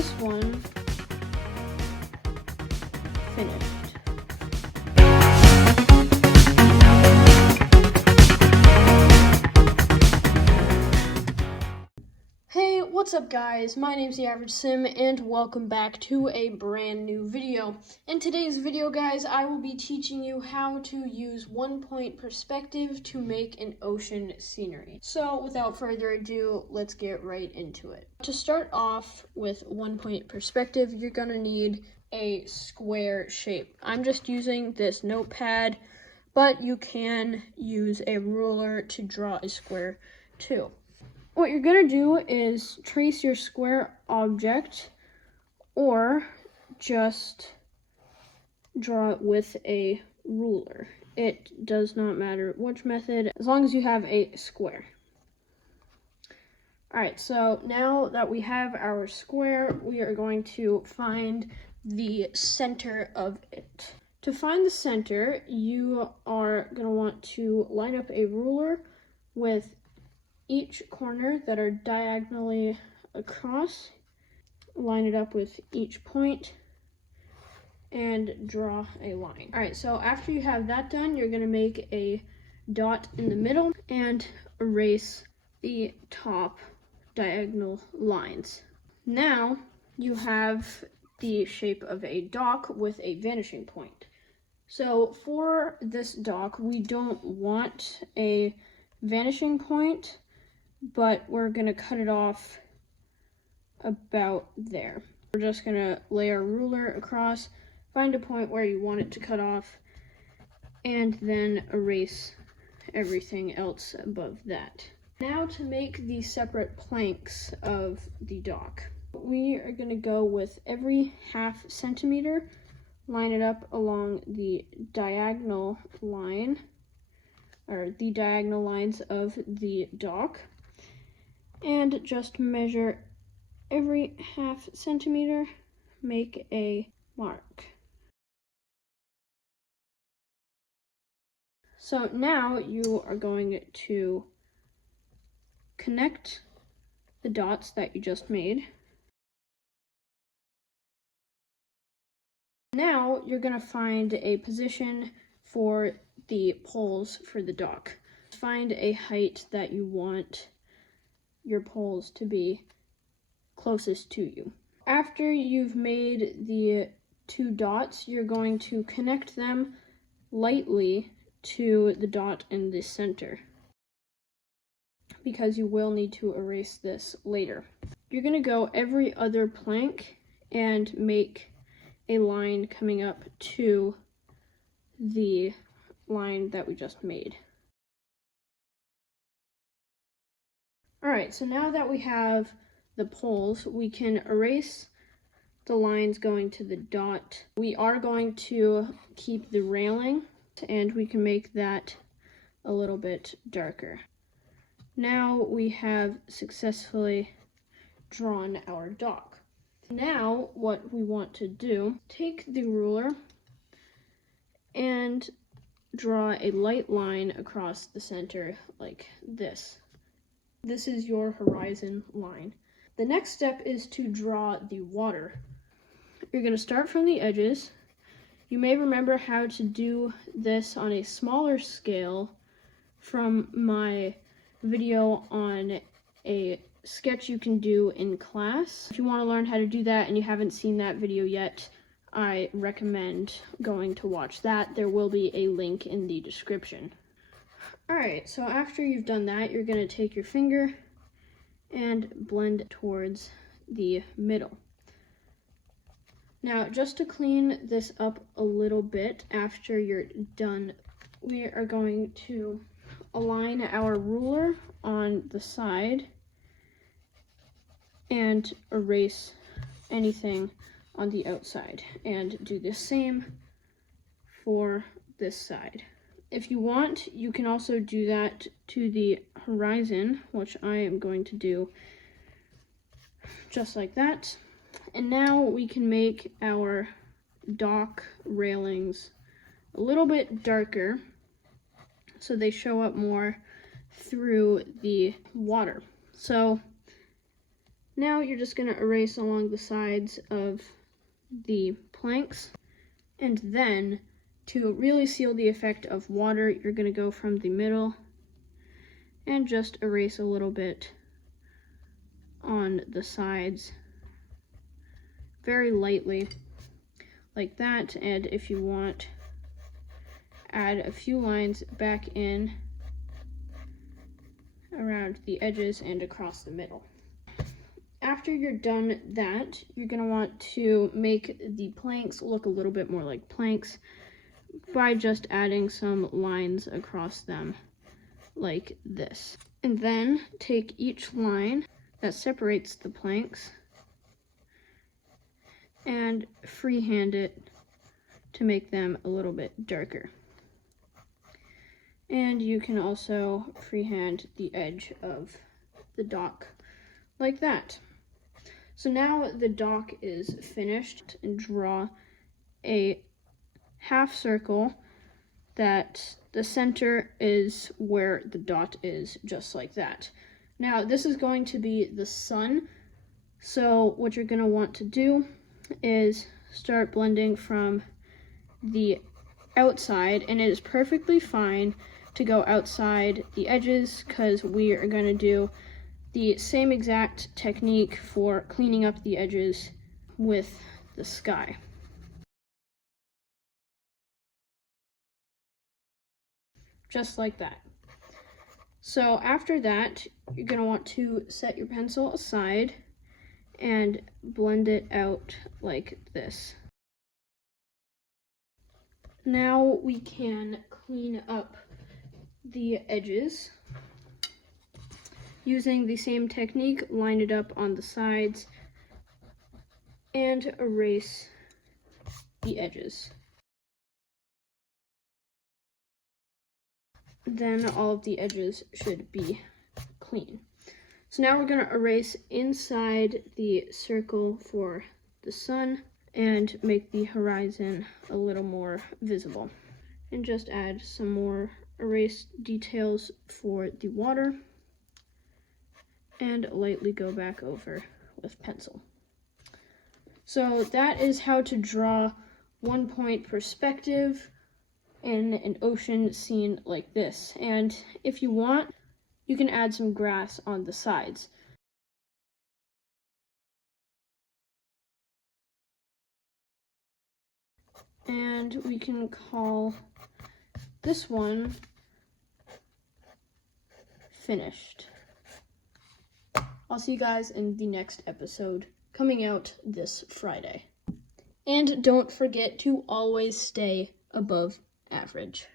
this one finished. Hey, what's up guys? My name's The Average Sim and welcome back to a brand new video. In today's video guys, I will be teaching you how to use 1-point perspective to make an ocean scenery. So without further ado, let's get right into it. To start off with 1-point perspective, you're gonna need a square shape. I'm just using this notepad, but you can use a ruler to draw a square too. What you're going to do is trace your square object or just draw it with a ruler. It does not matter which method, as long as you have a square. Alright, so now that we have our square, we are going to find the center of it. To find the center, you are going to want to line up a ruler with each corner that are diagonally across, line it up with each point, and draw a line. All right, so after you have that done, you're gonna make a dot in the middle and erase the top diagonal lines. Now you have the shape of a dock with a vanishing point. So for this dock, we don't want a vanishing point, but we're gonna cut it off about there. We're just gonna lay our ruler across, find a point where you want it to cut off, and then erase everything else above that. Now to make the separate planks of the dock, we are gonna go with every 1/2 centimeter, line it up along the diagonal line, or the diagonal lines of the dock, and just measure every 1/2 centimeter, make a mark. So now you are going to connect the dots that you just made. Now you're going to find a position for the poles for the dock. Find a height that you want your poles to be closest to you. After you've made the 2 dots, you're going to connect them lightly to the dot in the center, because you will need to erase this later. You're going to go every other plank and make a line coming up to the line that we just made. Alright, so now that we have the poles, we can erase the lines going to the dot. We are going to keep the railing, and we can make that a little bit darker. Now we have successfully drawn our dock. Now what we want to do, take the ruler and draw a light line across the center like this. This is your horizon line. The next step is to draw the water. You're going to start from the edges. You may remember how to do this on a smaller scale from my video on a sketch you can do in class. If you want to learn how to do that and you haven't seen that video yet, I recommend going to watch that. There will be a link in the description. Alright, so after you've done that, you're going to take your finger and blend towards the middle. Now, just to clean this up a little bit after you're done, we are going to align our ruler on the side and erase anything on the outside, and do the same for this side. If you want, you can also do that to the horizon, which I am going to do just like that. And now we can make our dock railings a little bit darker so they show up more through the water. So Now you're just going to erase along the sides of the planks, and then to really seal the effect of water, you're going to go from the middle and just erase a little bit on the sides very lightly like that. And if you want, add a few lines back in around the edges and across the middle. After you're done that, you're going to want to make the planks look a little bit more like planks by just adding some lines across them like this. And then take each line that separates the planks and freehand it to make them a little bit darker. And you can also freehand the edge of the dock like that. So now the dock is finished, and draw a half circle that the center is where the dot is, just like that. Now this is going to be the sun, so what you're going to want to do is start blending from the outside, and it is perfectly fine to go outside the edges because we are going to do the same exact technique for cleaning up the edges with the sky. Just like that. So after that, you're going to want to set your pencil aside and blend it out like this. Now we can clean up the edges. Using the same technique, line it up on the sides and erase the edges. Then all of the edges should be clean. So now we're going to erase inside the circle for the sun and make the horizon a little more visible. And just add some more erase details for the water and lightly go back over with pencil. So that is how to draw 1 point perspective in an ocean scene like this. And if you want, you can add some grass on the sides. And we can call this one finished. I'll see you guys in the next episode, coming out this Friday. And don't forget to always stay above average.